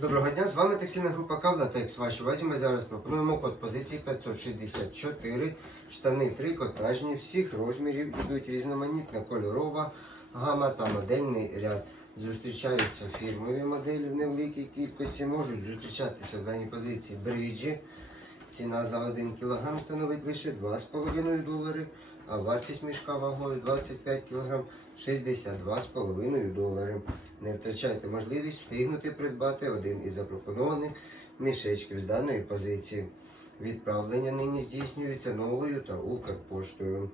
Доброго дня, з вами текстильна група Кавлатекс. Вашій увазі ми зараз пропонуємо код позиції 564, штани трикотажні, всіх розмірів, ідуть різноманітна кольорова гама та модельний ряд. Зустрічаються фірмові моделі в невеликій кількості, можуть зустрічатися в даній позиції бриджі. Ціна за 1 кг становить лише 2,5 долари, а вартість мішка вагою 25 кг 62,5 долари. Не втрачайте можливість встигнути придбати один із запропонованих мішечків з даної позиції. Відправлення нині здійснюється новою та Укрпоштою.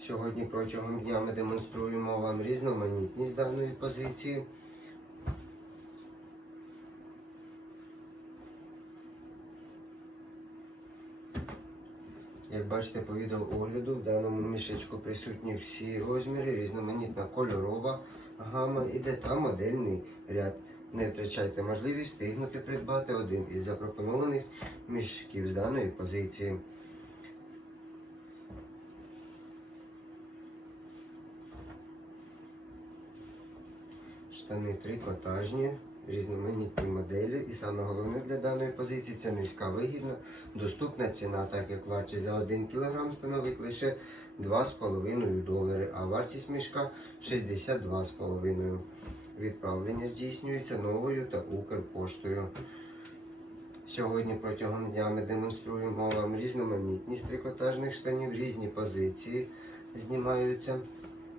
Сьогодні протягом дня ми демонструємо вам різноманітність даної позиції. Як бачите по відеоогляду, в даному мішечку присутні всі розміри, різноманітна кольорова гама іде та модельний ряд. Не втрачайте можливість встигнути придбати один із запропонованих мішків з даної позиції. Штани трикотажні, різноманітні моделі. І саме головне для даної позиції це низька вигідна, доступна ціна, так як вартість за 1 кг становить лише 2,5 долари, а вартість мішка 62,5. Відправлення здійснюється новою та Укрпоштою. Сьогодні протягом дня ми демонструємо вам різноманітність трикотажних штанів, різні позиції знімаються.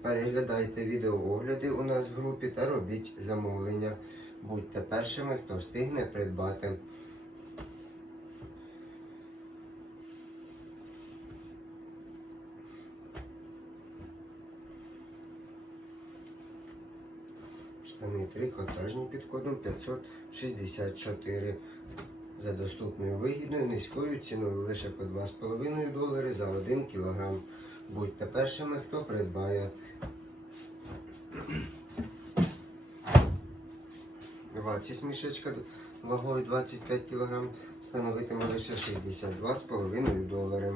Переглядайте відеоогляди у нас в групі та робіть замовлення. Будьте першими, хто встигне придбати. Штани трикотажні під кодом 564 за доступною вигідною низькою ціною лише по 2,5 долари за 1 кг. Будьте першими, хто придбає. Вартість мішечка вагою 25 кг становитиме лише 62,5 долари.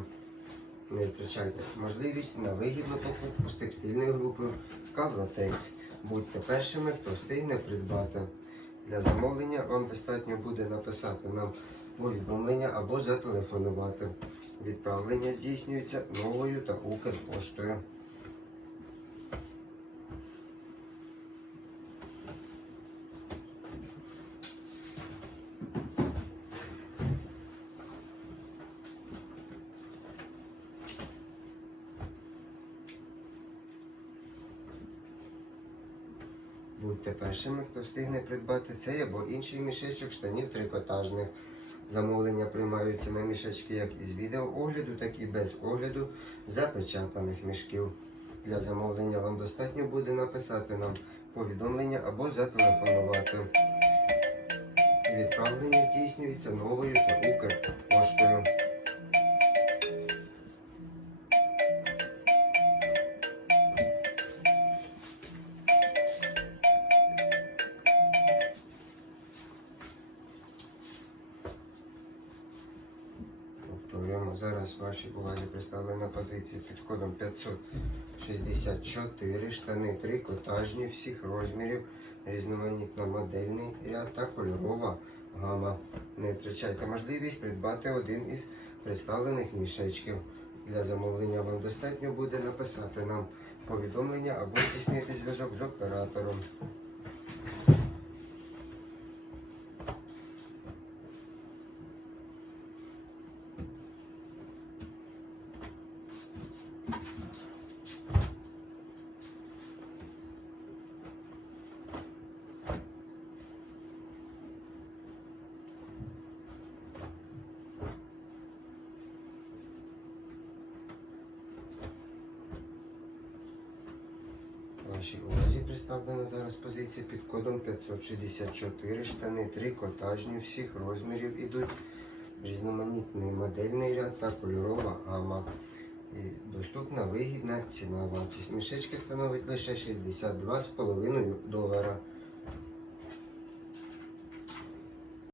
Не втрачайте можливість на вигідну покупку з текстильною групою Кавлатекс. Будьте першими, хто встигне придбати. Для замовлення вам достатньо буде написати нам повідомлення або зателефонувати. Відправлення здійснюється новою та Укрпоштою. Будьте першими, хто встигне придбати цей або інший мішечок штанів трикотажних. Замовлення приймаються на мішечки як із відеоогляду, так і без огляду запечатаних мішків. Для замовлення вам достатньо буде написати нам повідомлення або зателефонувати. Відправлення здійснюється новою та Укрпоштою. Повторюємо, зараз вашій увазі представлена позиція під кодом 564, штани трикотажні всіх розмірів, різноманітно модельний ряд та кольорова гама. Не втрачайте можливість придбати один із представлених мішечків. Для замовлення вам достатньо буде написати нам повідомлення або здійснити зв'язок з оператором. Вашій увазі представлена зараз позиція під кодом 564 штани трикотажні всіх розмірів ідуть. Різноманітний модельний ряд та кольорова гама. І доступна вигідна ціна. Вартість мішечки становить лише 62,5 долара.